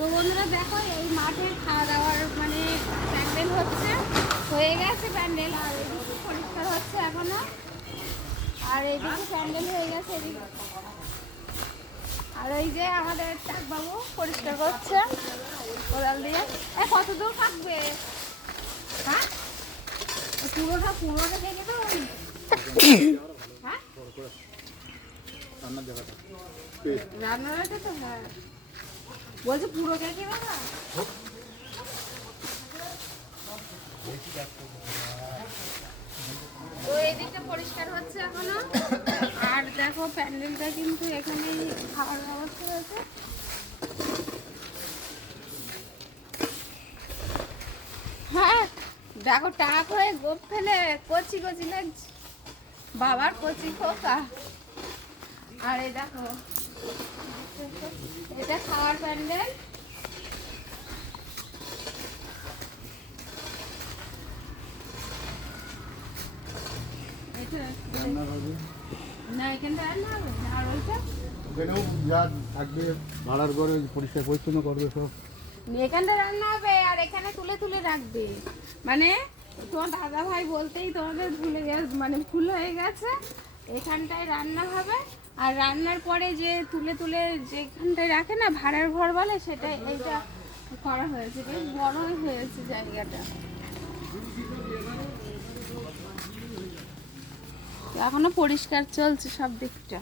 তো বন্ধুরা দেখো এই মাঠে খাওয়া দাওয়ার মানে প্যান্ডেল হচ্ছে, হয়ে গেছে প্যান্ডেল, আর এদিকে পরিষ্কার হচ্ছে এখনো, আর এদিকে প্যান্ডেল হয়ে গেছে এদিকে। আর ওই যে আমাদের চাকবাবু পরিষ্কার করছে কোদাল দিয়ে। কত দূর কাটবে? হ্যাঁ পুরোটা দেখে তো হ্যাঁ রান্নাটা তো হ্যাঁ বলছে পুরো কেটে বাবা। তো এদিকটা পরিষ্কার হচ্ছে এখনো। আর দেখো প্যান্ডেলটা কিন্তু এখানেই খাওয়ার ব্যবস্থা হয়েছে। হ্যাঁ দেখো টাক হয়ে গোপ ফেলে কচি কচি লাগছে বাবার কচি খোকা। আর এই দেখো এটা খাওয়ার প্যান্ডেল। না এখানটা রান্না হবে আর ওইটা ওখানেও যা থাকবে ভাড়ার ঘরে পরিষ্কার পরিচ্ছন্ন করবে সব। এখানটা রান্না হবে আর এখানে তুলে তুলে রাখবে। মানে তোমার দাদা ভাই বলতেই তোমাদের ভুলে গেছে, মানে ভুল হয়ে গেছে। এখানটায় রান্না হবে আর রান্নার পরে যে তুলে তুলে যেখানটায় রাখে না ভাড়ার ঘর বলে, সেটাই এইটা করা হয়েছে। বেশ বড়ই হয়েছে জায়গাটা। এখনো পরিষ্কার চলছে সব দিকটা।